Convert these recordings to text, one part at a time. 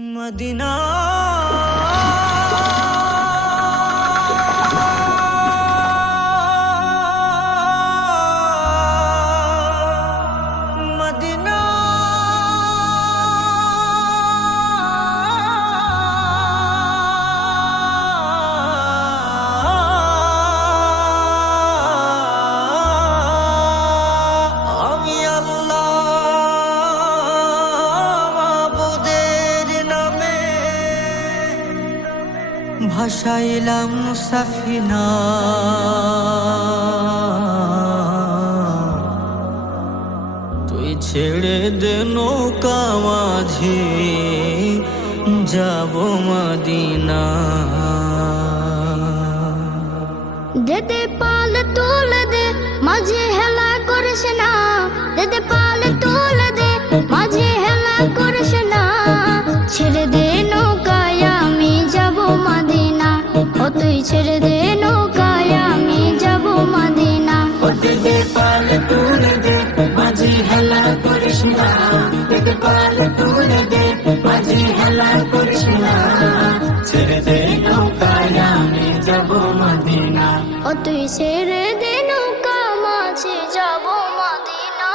Medina Medina আমি আল্লাহ মাবুদের নামে ভাসাইলাম সাফিনা, তুই ছেড়ে দে নৌকা মাঝি যাব মদিনা। দেদে পাল তুলে দে মাঝে হেলা করিস না, দেদে পাল তুলে দে মাঝে হেলা করিস না। ছেড়ে দে নৌকায় আমি যাব মদিনা, ও তুই ছেড়ে দে নৌকায় আমি যাব মদিনা। ও দেদে পাল তুলে দে মাঝে হেলা করিস না, দেদে পাল তুলে দে মাঝে হেলা করিস না। ছেড়ে দে নৌকায় আমি যাব মদিনা, ও তুই ছেড়ে দে নৌকা মাঝে যাব মদিনা।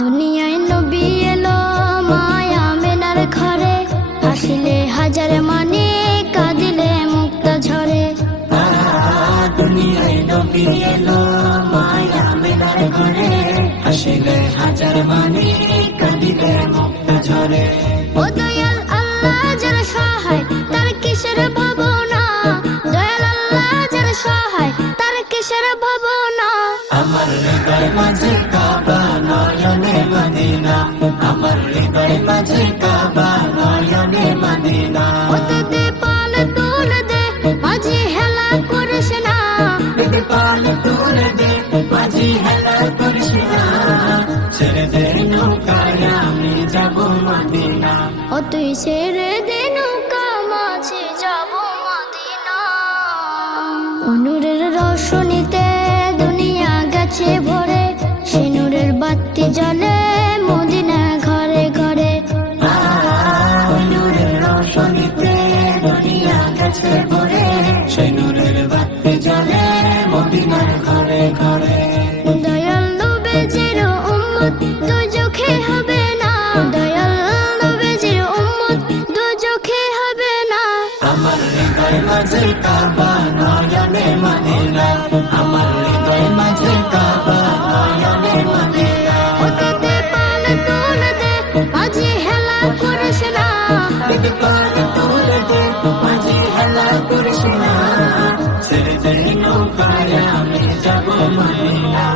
দুনিয়ায় নবী এলো মায়া মেনার ঘরে, হাসিলে হাজার মানে কাঁদিলে মুক্তা ঝরে। দুনিয়ায় নবী এলো মায়া মেনার ঘরে, হাসিলে হাজার মানে কাঁদিলে মুক্তা ঝরে। ও দয়াল আল্লাহ যার সহায় তার কিসের ভাবনা, দয়াল আল্লাহ যার সহায় তার কিসের ভাবনা। আমার হৃদয় মাঝে কাবা নয়নে মদিনা, আমার হৃদয় মাঝে কাবা নয়নে মদিনা। ও দেদে পাল তুলে দে মাঝে হেলা করিস না, দেদে পাল তুলে দে মাঝে হেলা করিস না। ছেড়ে দে নৌকায় আমি যাব মদিনা, ও তুই ছেড়ে দে নৌকা মাঝে যাব মদিনা। নূরের রোশনীতে দুনিয়া গেছে ভরে, সে নূরের বাতি জ্বলে মদিনা ঘরে ঘরে। নূরের রোশনীতে দুনিয়া গেছে ভরে, সেই নূরের বাতি জ্বলে মদিনার ঘরে ঘরে। দয়াল নবীজির উম্মত দুজখে হবে না, দয়াল নবীজির উম্মত দুজখে হবে না। আমার হৃদয় মাঝে কাবা নয়নে মদিনা, আমার হৃদয় মাঝে কাবা নয়নে মদিনা। ও দেদে পাল তুলে দে মাঝে হেলা করিস না, দেদে পাল তুলে দে মাঝে হেলা করিস না। ছেড়ে দে নৌকায় আমি যাব মদিনা।